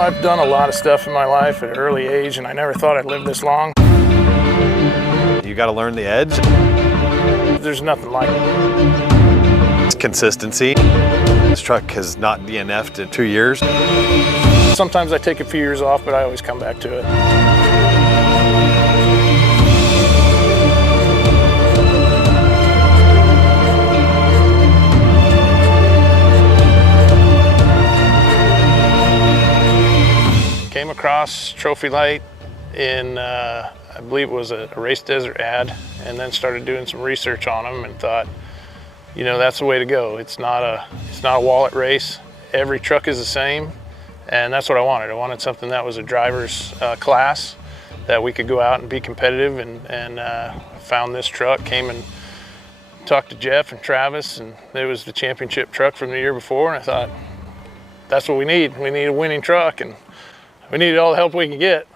I've done a lot of stuff in my life at an early age, and I never thought I'd live this long. You got to learn the edge. There's nothing like it. It's consistency. This truck has not DNF'd in 2 years. Sometimes I take a few years off, but I always come back to it. Came across Trophylite in, I believe it was a Race Desert ad, and then started doing some research on them and thought, you know, that's the way to go. It's not a wallet race. Every truck is the same, and that's what I wanted. I wanted something that was a driver's class, that we could go out and be competitive, and found this truck, came and talked to Jeff and Travis, and it was the championship truck from the year before, and I thought, that's what we need. We need a winning truck, and we needed all the help we could get.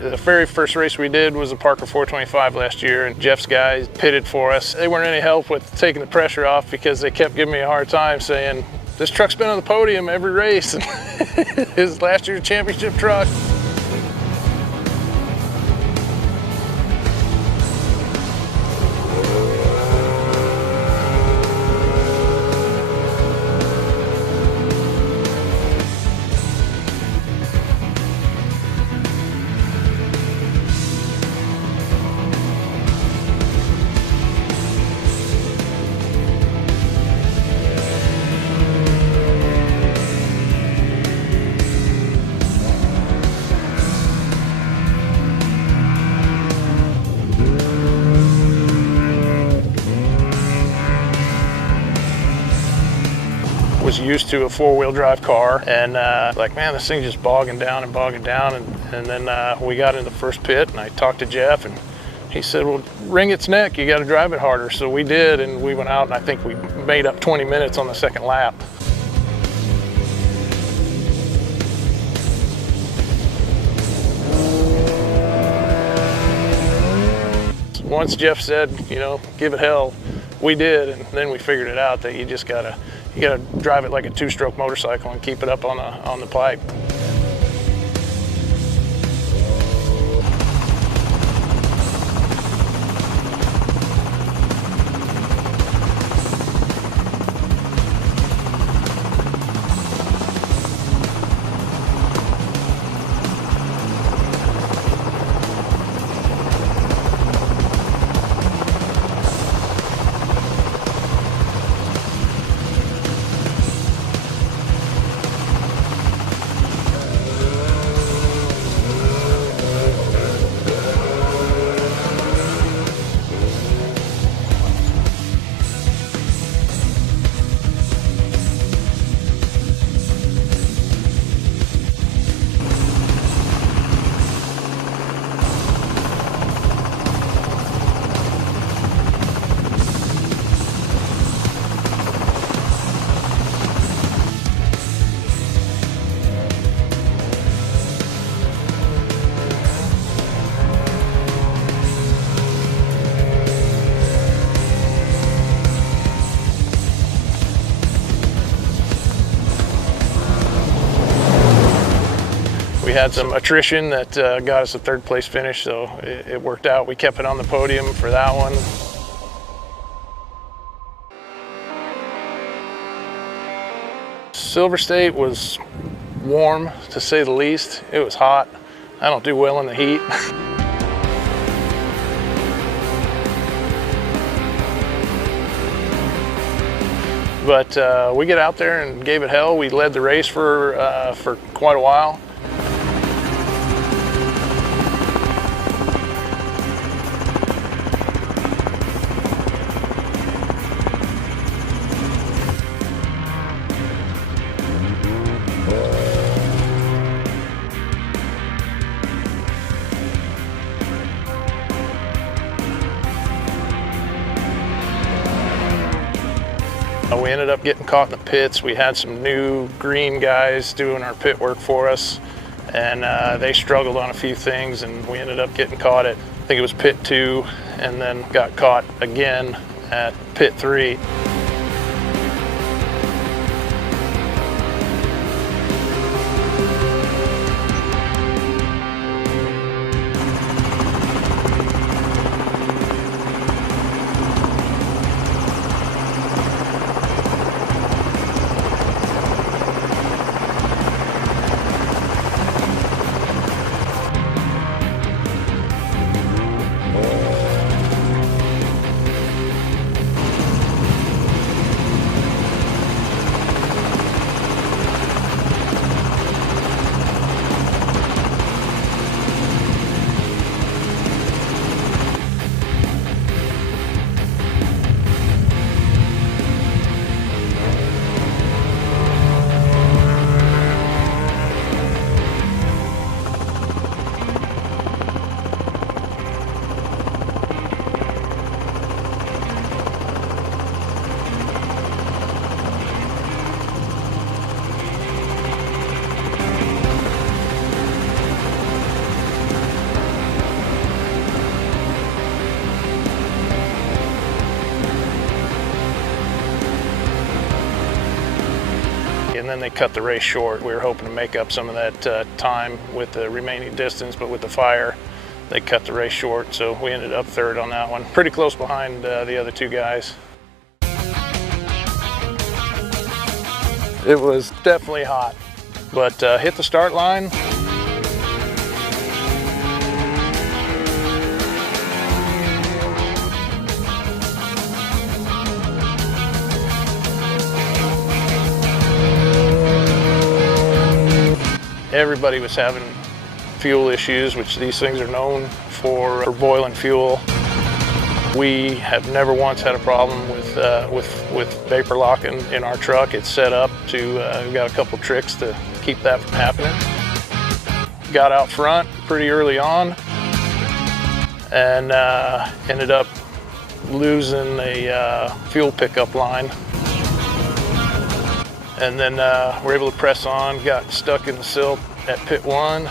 The very first race we did was the Parker 425 last year, and Jeff's guys pitted for us. They weren't any help with taking the pressure off because they kept giving me a hard time saying, this truck's been on the podium every race. It's last year's championship truck. Was used to a four-wheel drive car, and like, man, this thing's just bogging down, and then we got in the first pit, and I talked to Jeff, and he said, well, wring its neck, you got to drive it harder. So we did, and we went out, and I think we made up 20 minutes on the second lap. Once Jeff said, you know, give it hell, we did, and then we figured it out that you gotta drive it like a two-stroke motorcycle and keep it up on the pipe. We had some attrition that got us a third place finish, so it worked out. We kept it on the podium for that one. Silver State was warm, to say the least. It was hot. I don't do well in the heat. But we get out there and gave it hell. We led the race for quite a while. We ended up getting caught in the pits. We had some new green guys doing our pit work for us, and they struggled on a few things, and we ended up getting caught at, I think it was pit 2, and then got caught again at pit 3. then they cut the race short. We were hoping to make up some of that time with the remaining distance, but with the fire, they cut the race short, so we ended up third on that one. Pretty close behind the other two guys. It was definitely hot, but hit the start line. Everybody was having fuel issues, which these things are known for boiling fuel. We have never once had a problem with vapor lock in our truck. It's set up to, we've got a couple tricks to keep that from happening. Got out front pretty early on and ended up losing a fuel pickup line. And then we're able to press on, got stuck in the silt at pit 1.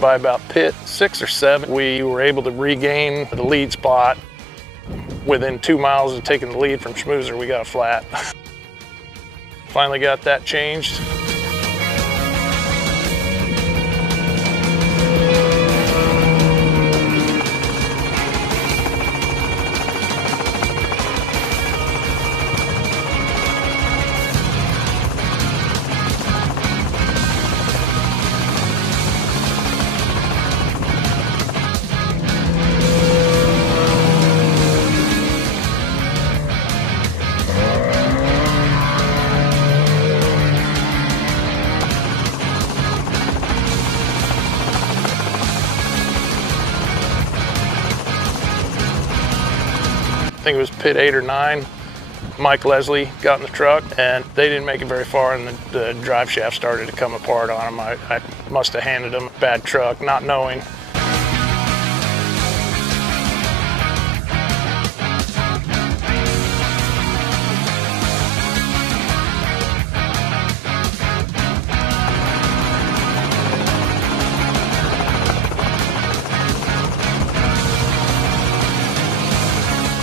By about pit 6 or 7, we were able to regain the lead spot. Within 2 miles of taking the lead from Schmoozer, we got a flat. Finally got that changed. I think it was pit 8 or 9. Mike Leslie got in the truck and they didn't make it very far, and the drive shaft started to come apart on them. I must have handed them a bad truck, not knowing.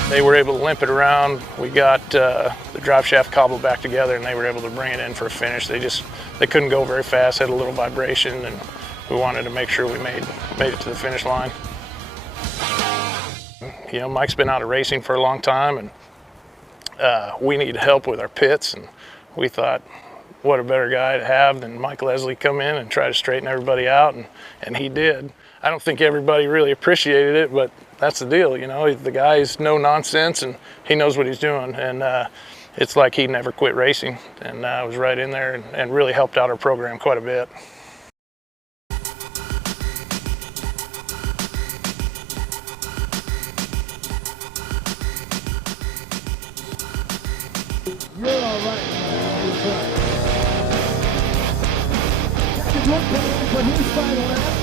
They were able to limp it around. We got the drive shaft cobbled back together, and they were able to bring it in for a finish. They couldn't go very fast, had a little vibration, and we wanted to make sure we made it to the finish line. You know, Mike's been out of racing for a long time, and we need help with our pits, and we thought, what a better guy to have than Mike Leslie come in and try to straighten everybody out, and he did. I don't think everybody really appreciated it, but that's the deal, you know. The guy's no nonsense and he knows what he's doing, and it's like he never quit racing, and was right in there and really helped out our program quite a bit. You're all right. Captain Whitt coming in for his final lap.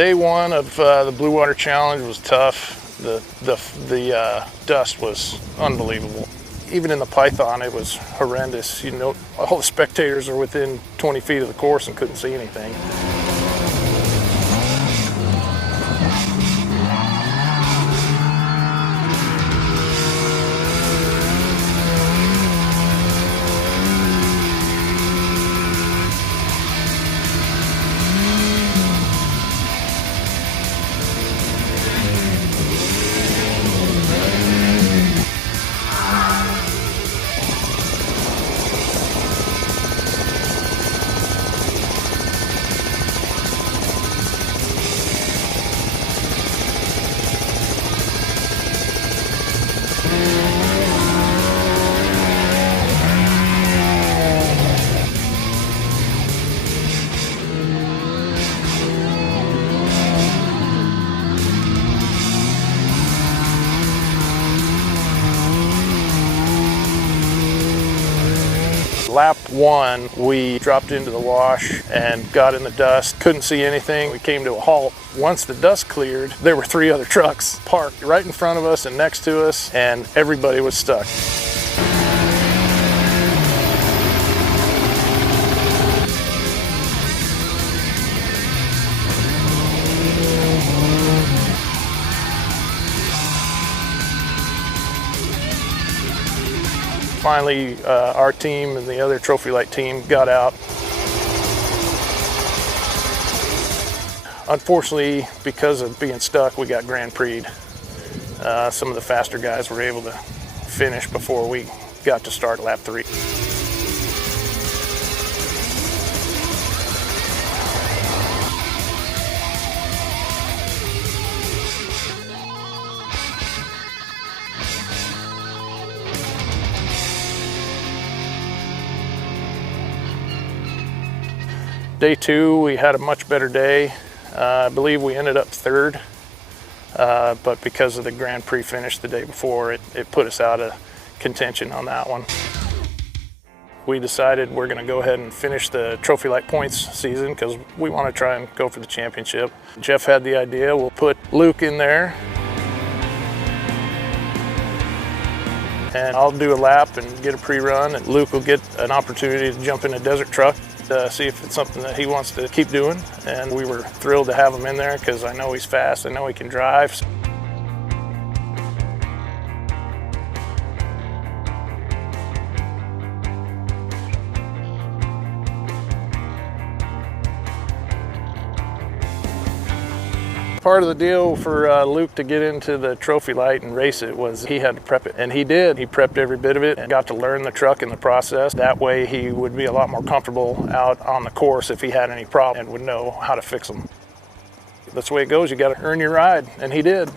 Day one of the Blue Water Challenge was tough. The dust was unbelievable. Even in the Python, it was horrendous. You know, all the spectators are within 20 feet of the course and couldn't see anything. Lap one, we dropped into the wash and got in the dust. Couldn't see anything. We came to a halt. Once the dust cleared, there were 3 other trucks parked right in front of us and next to us, and everybody was stuck. Finally, our team and the other Trophylite team got out. Unfortunately, because of being stuck, we got Grand Prix'd. Some of the faster guys were able to finish before we got to start lap 3. Day 2, we had a much better day. I believe we ended up 3rd, but because of the Grand Prix finish the day before, it put us out of contention on that one. We decided we're gonna go ahead and finish the Trophylite points season because we wanna try and go for the championship. Jeff had the idea, we'll put Luke in there, and I'll do a lap and get a pre-run, and Luke will get an opportunity to jump in a desert truck. See if it's something that he wants to keep doing, and we were thrilled to have him in there because I know he's fast, I know he can drive. Part of the deal for Luke to get into the Trophylite and race it was he had to prep it, and he did. He prepped every bit of it and got to learn the truck in the process. That way he would be a lot more comfortable out on the course if he had any problem and would know how to fix them. That's the way it goes. You got to earn your ride, and he did.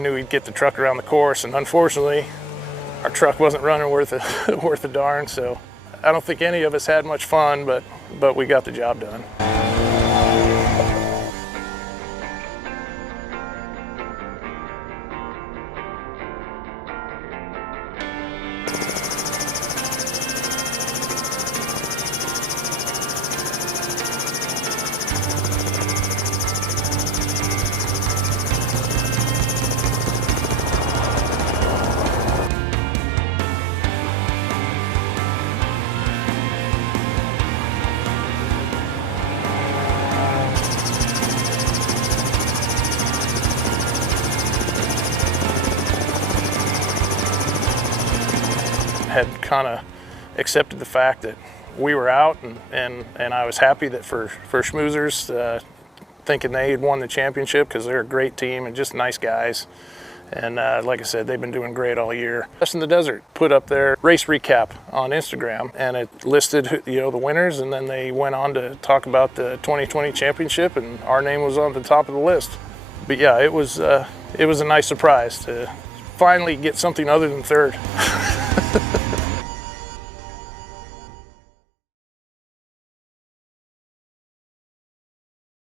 Knew we'd get the truck around the course, and unfortunately our truck wasn't running worth a darn, so I don't think any of us had much fun, but we got the job done. kind of accepted the fact that we were out, and I was happy that for Schmoozers, thinking they had won the championship, because they're a great team and just nice guys. And like I said, they've been doing great all year. Us in the Desert put up their race recap on Instagram, and it listed, you know, the winners, and then they went on to talk about the 2020 championship, and our name was on the top of the list. But yeah, it was a nice surprise to finally get something other than third.